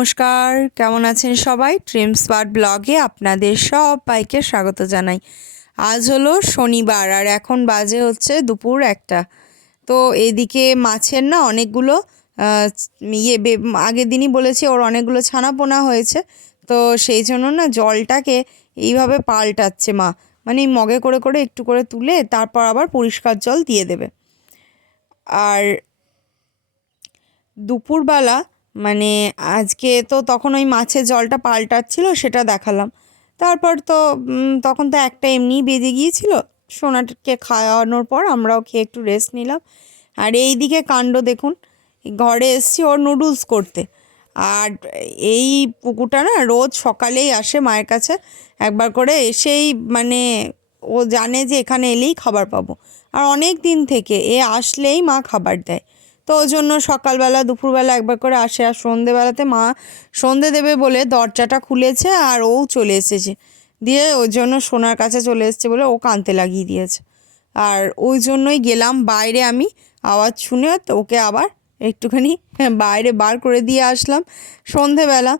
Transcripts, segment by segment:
নমস্কার, কেমন আছেন সবাই? ট্রিম স্পার্ট ব্লগে আপনাদের সবাইকে স্বাগত জানাই। আজ হলো শনিবার আর এখন বাজে হচ্ছে দুপুর একটা। তো এদিকে মাছের না অনেকগুলো ইয়ে আগের দিনই বলেছি ওর অনেকগুলো ছানা পোনা হয়েছে। তো সেই জন্য না জলটাকে এইভাবে পাল্টাচ্ছে মা। মানে মগে করে করে একটু করে তুলে তারপর আবার পরিষ্কার জল দিয়ে দেবে। আর দুপুরবেলা মানে আজকে তো তখন ওই মাছের জলটা পাল্টাচ্ছিল, সেটা দেখালাম। তারপর তো তখন তো একটা এমনি বেজে গিয়েছিল সোনাকে খাওয়ানোর পর আমরাও খেয়ে একটু রেস্ট নিলাম। আর এই দিকে কাণ্ড দেখুন, ঘরে এসছি ওর নুডলস করতে। আর এই পুকুরটা না রোজ সকালেই আসে মায়ের কাছে, একবার করে এসেই মানে ও জানে যে এখানে এলেই খাবার পাবো। আর অনেক দিন থেকে এ আসলেই মা খাবার দেয়। তো ওই জন্য সকালবেলা, দুপুরবেলা একবার করে আসে। আর সন্ধেবেলাতে মা সন্ধে দেবে বলে দরজাটা খুলেছে আর ও চলে এসেছে। দিয়ে ওই জন্য সোনার কাছে চলে এসেছে বলে ও কানতে লাগিয়ে দিয়েছে। আর ওই জন্যই গেলাম বাইরে আমি আওয়াজ শুনে, তো ওকে আবার একটুখানি বাইরে বার করে দিয়ে আসলাম সন্ধেবেলা।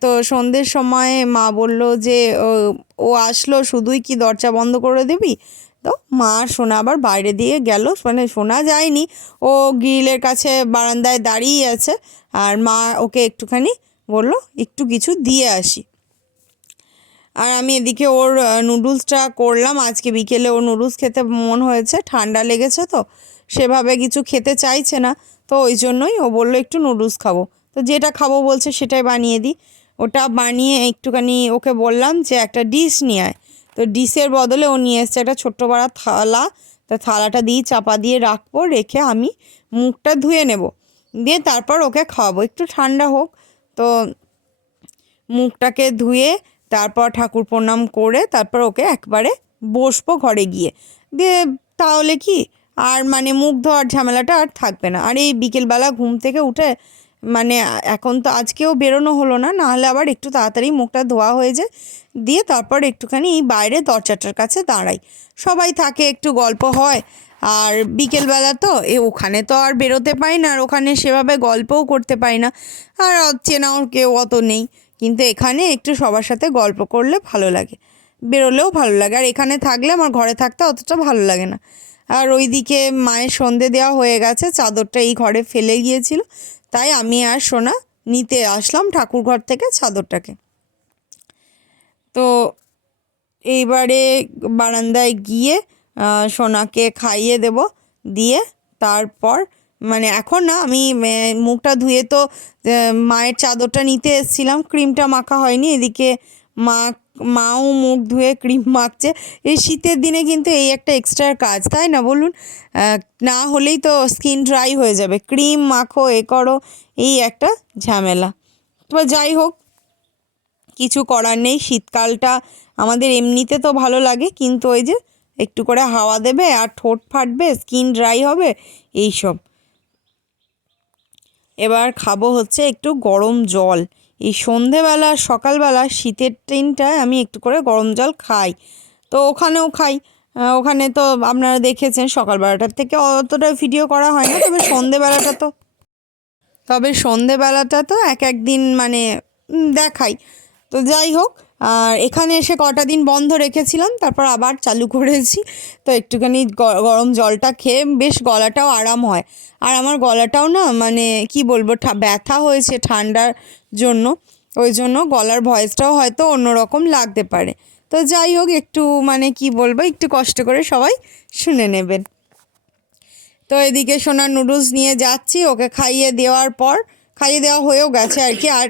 তো সন্ধ্যের সময় মা বলল যে, ও- ও আসলো, শুধুই কি দরজা বন্ধ করে দিবি? তো মা সোনা আবার বাইরে দিয়ে গেল। মানে শোনা যায়নি। ও গ্রিলের কাছে বারান্দায় দাঁড়িয়ে আছে। আর মা ওকে একটুখানি বলল, একটু কিছু দিয়ে আসি। আর আমি এদিকে ওর নুডলসটা করলাম। আজকে বিকেলে ওর নুডলস খেতে মন হয়েছে, ঠান্ডা লেগেছে তো, সেভাবে কিছু খেতে চাইছে না। তো ওই জন্যই ও বলল, একটু নুডলস খাব। তো যেটা খাব বলছে সেটাই বানিয়ে দিই। ওটা বানিয়ে একটুখানি ওকে বললাম যে একটা ডিশ নিয়ে আয়। তো ডিশের বদলে ও নিয়ে এসছে একটা ছোট্ট বড়া থালা। তা থালাটা দিয়ে চাপা দিয়ে রাখব, রেখে আমি মুখটা ধুয়ে নেব। দিয়ে তারপর ওকে খাওয়াবো। একটু ঠান্ডা হোক। তো মুখটাকে ধুয়ে তারপর ঠাকুর প্রণাম করে তারপর ওকে একবারে বসবো ঘরে গিয়ে। দিয়ে তাহলে কি? আর মানে মুখ ধোয়ার ঝামেলাটা আর থাকবে না। আর এই বিকেলবেলা ঘুম থেকে উঠে মানে এখন তো আজকেও বেরোনো হলো না, নাহলে আবার একটু তাড়াতাড়ি মুখটা ধোয়া হয়ে যায়। দিয়ে তারপর একটুখানি এই বাইরে দরজাটার কাছে দাঁড়াই। সবাই থাকে, একটু গল্প হয়। আর বিকেলবেলা তো এ ওখানে তো আর বেরোতে পাই না, আর ওখানে সেভাবে গল্পও করতে পাই না। আর চেনাও কেউ অত নেই। কিন্তু এখানে একটু সবার সাথে গল্প করলে ভালো লাগে। বেরোলেও ভালো লাগে। আর এখানে থাকলে আমার ঘরে থাকতে অতটা ভালো লাগে না। আর ওইদিকে মায়ের সন্ধে দেওয়া হয়ে গেছে, চাদরটা এই ঘরে ফেলে গিয়েছিল। তাই আমি আর সোনা নিতে আসলাম ঠাকুর ঘর থেকে চাদরটাকে। তো এইবারে বারান্দায় গিয়ে সোনাকে খাইয়ে দেব, দিয়ে তারপর মানে এখন না, আমি মুখটা ধুয়ে তো মায়ের চাদরটা নিতে এসেছিলাম, ক্রিমটা মাখা হয়নি, এদিকে মা, মাও মুখ ধুয়ে ক্রিম মাখছে। এই শীতের দিনে কিন্তু এই একটা এক্সট্রা কাজ, তাই না বলুন? না হলেই তো স্কিন ড্রাই হয়ে যাবে, ক্রিম মাখো, এ করো, এই একটা ঝামেলা। তো যাই হোক কিছু করার নেই। শীতকালটা আমাদের এমনিতে তো ভালো লাগে, কিন্তু ওই যে একটু করে হাওয়া দেবে আর ঠোঁট ফাটবে, স্কিন ড্রাই হবে এই সব এবার খাব হচ্ছে একটু গরম জল। এই সন্ধেবেলা, সকালবেলা শীতের দিনটায় আমি একটু করে গরম জল খাই। তো ওখানেও খাই। ওখানে তো আপনারা দেখেছেন সকালবেলাটার থেকে অতটা ভিডিও করা হয় না, তবে সন্ধেবেলাটা তো। তবে সন্ধেবেলাটা তো এক এক দিন মানে দেখাই। তো যাই হোক, আর এখানে এসে কটা দিন বন্ধ রেখেছিলাম, তারপর আবার চালু করেছি। তো একটুখানি গরম জলটা খেয়ে বেশ গলাটাও আরাম হয়। আর আমার গলাটাও না মানে কি বলব ব্যথা হয়েছে ঠান্ডার জন্য। ওই জন্য গলার ভয়েসটাও হয়তো অন্যরকম লাগতে পারে। তো যাই হোক, একটু মানে কি বলব, একটু কষ্ট করে সবাই শুনে নেবেন। তো এদিকে সোনার নুডলস নিয়ে যাচ্ছি, ওকে খাইয়ে দেওয়ার পর, খাইয়ে দেওয়া হয়েও গেছে আর কি। আর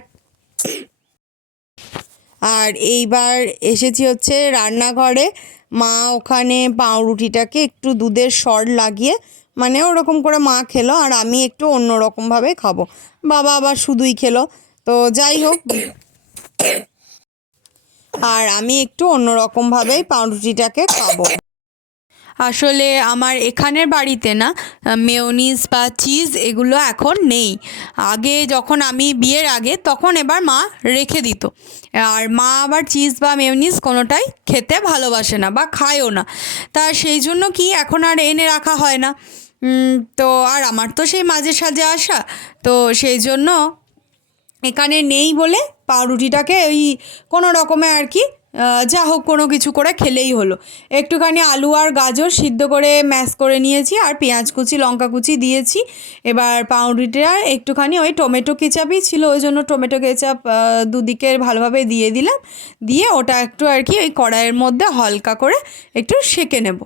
আর এইবার এসেছি হচ্ছে রান্নাঘরে। মা ওখানে পাউরুটিটাকে একটু দুধের সর লাগিয়ে মানে ওরকম করে মা খেলো আর আমি একটু অন্য রকমভাবে খাব। বাবা আবার শুধুই খেলো। তো যাই হোক। আর আমি একটু অন্য রকমভাবেই পাউরুটিটাকে খাব। আসলে আমার এখানের বাড়িতে না মেয়োনিজ বা চিজ এগুলো এখন নেই। আগে যখন আমি বিয়ের আগে, তখন এবার মা রেখে দিত। আর মা আবার চিজ বা মেয়োনিজ কোনোটাই খেতে ভালোবাসে না বা খায়ও না। তা সেই জন্য কি এখন আর এনে রাখা হয় না? তো আর আমার তো সেই মাঝে সাঝে আসা। তো সেই জন্য এখানে নেই বলে পাউরুটিটাকে ওই কোনো রকমে আর কি যা হোক কোনো কিছু করে খেলেই হলো। একটুখানি আলু আর গাজর সিদ্ধ করে ম্যাশ করে নিয়েছি আর পেঁয়াজ কুচি, লঙ্কা কুচি দিয়েছি। এবার পাউরুটিটা একটুখানি ওই টমেটো কেচাপই ছিল, ওই জন্য টমেটো কেচাপ দুদিকে ভালোভাবে দিয়ে দিলাম। দিয়ে ওটা একটু আর কি ওই কড়াইয়ের মধ্যে হালকা করে একটু সেঁকে নেব।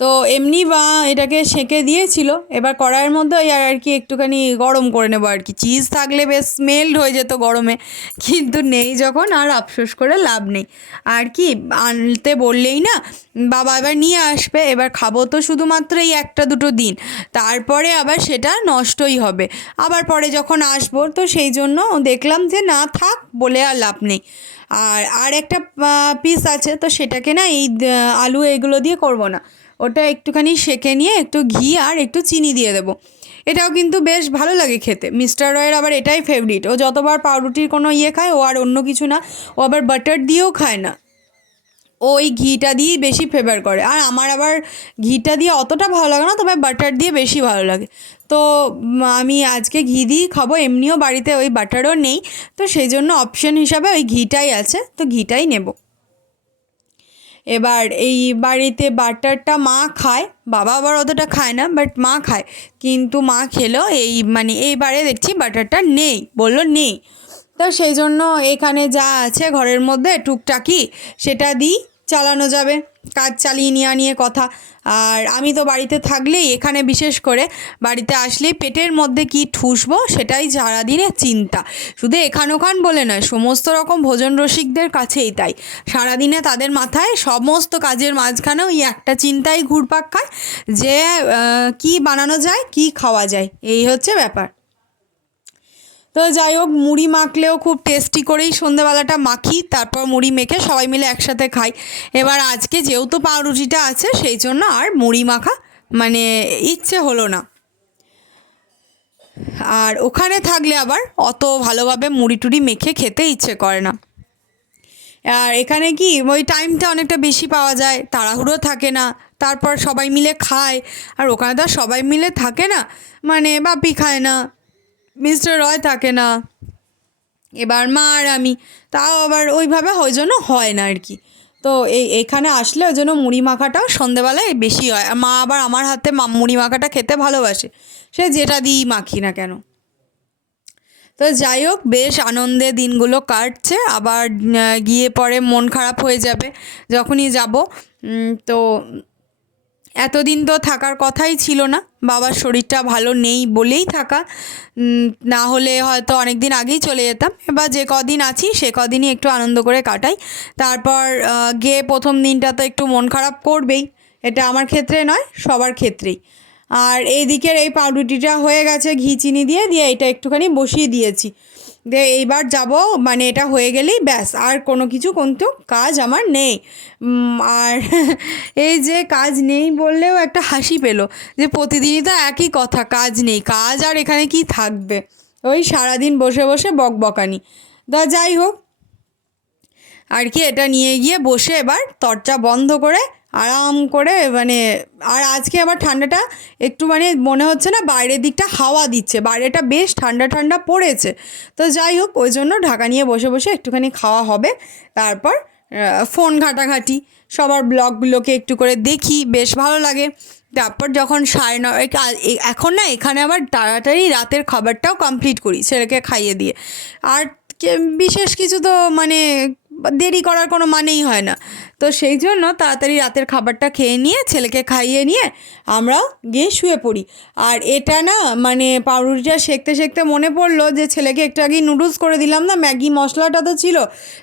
তো এমনি বা এটাকে সেঁকে দিয়েছিল। এবার কড়াইয়ের মধ্যে ওই আর কি একটুখানি গরম করে নেব আর কি। চিজ থাকলে বেশ স্মেলড হয়ে যেত গরমে, কিন্তু নেই যখন আর আফসোস করে লাভ নেই। আর কি, আনতে বললেই না, বাবা এবার নিয়ে আসবে, এবার খাব তো শুধুমাত্র এই একটা দুটো দিন। তারপরে আবার সেটা নষ্টই হবে। আবার পরে যখন আসব, তো সেই জন্য দেখলাম যে না থাক, বলে আর লাভ নেই। আর আর একটা পিস আছে, তো সেটাকে না এই, আলু এগুলো দিয়ে করব না। ওটা একটুখানি সেঁকে নিয়ে একটু ঘি আর একটু চিনি দিয়ে দেবো। এটাও কিন্তু বেশ ভালো লাগে খেতে। মিস্টার রয়ের আবার এটাই ফেভারিট ও যতবার পাউরুটির কোনো ইয়ে খায়, ও আর অন্য কিছু না। ও আবার বাটার দিয়েও খায় না। ওই ঘিটা দিয়েই বেশি ফেভার করে। আর আমার আবার ঘিটা দিয়ে অতটা ভালো লাগে না, তবে বাটার দিয়ে বেশি ভালো লাগে। তো আমি আজকে ঘি দিয়েই খাব। এমনিও বাড়িতে ওই বাটারও নেই। তো সেই জন্য অপশন হিসাবে ওই ঘিটাই আছে। তো ঘিটাই নেব। এবার এই বাড়িতে বাটারটা মা খায়, বাবা আবার অতটা খায় না বাট মা খায়। কিন্তু মা খেলো এই মানে এইবারে দেখছি বাটারটা নেই, বলল নেই। তো সেই জন্য এখানে যা আছে ঘরের মধ্যে টুকটাকি, সেটা দিই। চালানো যাবে, কাজ চালিয়ে নেওয়া নিয়ে কথা। আর আমি তো বাড়িতে থাকলেই এখানে বিশেষ করে বাড়িতে আসলেই পেটের মধ্যে কি ঠুসবো সেটাই সারাদিনের চিন্তা। শুধু এখান ওখান বলে নয়, সমস্ত রকম ভোজন রসিকদের কাছেই তাই। সারাদিনে তাদের মাথায় সমস্ত কাজের মাঝখানে ওই একটা চিন্তাই ঘুরপাক খায় যে কি বানানো যায়, কি খাওয়া যায়, এই হচ্ছে ব্যাপার। তো যাই হোক, মুড়ি মাখলেও খুব টেস্টি করেই সন্ধেবেলাটা মাখি, তারপর মুড়ি মেখে সবাই মিলে একসাথে খাই। এবার আজকে যেহেতু পাউরুটিটা আছে, সেই জন্য আর মুড়ি মাখা মানে ইচ্ছে হলো না। আর ওখানে থাকলে আবার অত ভালোভাবে মুড়ি টুড়ি মেখে খেতে ইচ্ছে করে না। আর এখানে কি, ওই টাইমটা অনেকটা বেশি পাওয়া যায়, তাড়াহুড়ো থাকে না, তারপর সবাই মিলে খায়, আর ওখানে তো সবাই মিলে থাকে না মানে বাপি খায় না। মিস্টার রয় থাকে না। এবার মা আর আমি, তাও আবার ওইভাবে ওই জন্য হয় না আর কি। তো এই, এখানে আসলে ওই জন্য মুড়ি মাখাটাও সন্ধেবেলায় বেশি হয়। আর মা আবার আমার হাতে মা- মুড়ি মাখাটা খেতে ভালোবাসে। সে যেটা দিই মাখি না কেন। তো যাই হোক, বেশ আনন্দে দিনগুলো কাটছে। আবার গিয়ে পরে মন খারাপ হয়ে যাবে যখনই যাব। তো এতদিন তো থাকার কথাই ছিল না। বাবার শরীরটা ভালো নেই বলেই থাকা। না হলে হয়তো অনেক দিন আগেই চলে যেতাম। এবার যে কদিন আছি, সে কদিনই একটু আনন্দ করে কাটাই। তারপর গিয়ে প্রথম দিনটা তো একটু মন খারাপ করবেই। এটা আমার ক্ষেত্রে নয়, সবার ক্ষেত্রেই। আর এই দিকের এই পাউরুটিটা হয়ে গেছে ঘি, চিনি দিয়ে দিয়ে এটা একটুখানি বসিয়ে দিয়েছি। দিয়ে এইবার যাব মানে এটা হয়ে গেলেই ব্যাস, আর কোনো কিছু কিন্তু কাজ আমার নেই। আর এই যে কাজ নেই বললেও একটা হাসি পেল, যে প্রতিদিনই তো একই কথা, কাজ নেই, কাজ আর এখানে কি থাকবে? ওই সারাদিন বসে বসে বকবকানি। তা যাই হোক, আর কি, এটা নিয়ে গিয়ে বসে এবার দরজা বন্ধ করে আরাম করে মানে আর আজকে আবার ঠান্ডাটা একটু মানে মনে হচ্ছে না বাইরের দিকটা হাওয়া দিচ্ছে, বাইরেটা বেশ ঠান্ডা ঠান্ডা পড়েছে। তো যাই হোক, ওই জন্য ঢাকা নিয়ে বসে বসে একটুখানি খাওয়া হবে। তারপর ফোন ঘাটাঘাটি, সবার ব্লগগুলোকে একটু করে দেখি, বেশ ভালো লাগে। তারপর যখন সাড়ে ন এখন না, এখানে আবার তাড়াতাড়ি রাতের খাবারটাও কমপ্লিট করি ছেলেকে খাইয়ে দিয়ে। আর বিশেষ কিছু তো মানে দেরি করার কোনো মানেই হয় না। তো সেই জন্য তাড়াতাড়ি রাতের খাবারটা খেয়ে নিয়ে, ছেলেকে খাইয়ে নিয়ে আমরাও গিয়ে শুয়ে পড়ি। আর এটা না মানে পাউরুটিটা সেঁকতে সেঁকতে মনে পড়ল যে ছেলেকে একটু আগেই নুডলস করে দিলাম না, ম্যাগি মশলাটা তো ছিল,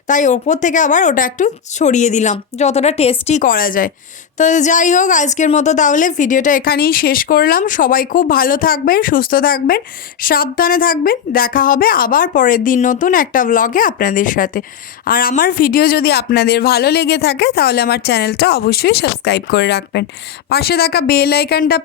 তাই ওপর থেকে আবার ওটা একটু ছড়িয়ে দিলাম, যতটা টেস্টি করা যায়। তো যাই হোক, আজকের মতো তাহলে ভিডিওটা এখানেই শেষ করলাম। সবাই খুব ভালো থাকবেন, সুস্থ থাকবেন, সাবধানে থাকবেন। দেখা হবে আবার পরের দিন নতুন একটা ব্লগে আপনাদের সাথে। আর আমার ভিডিও যদি আপনাদের ভালো লেগে থাকে তাহলে আমার চ্যানেলটা অবশ্যই সাবস্ক্রাইব করে রাখবেন। পাশে থাকা বেল আইকনটা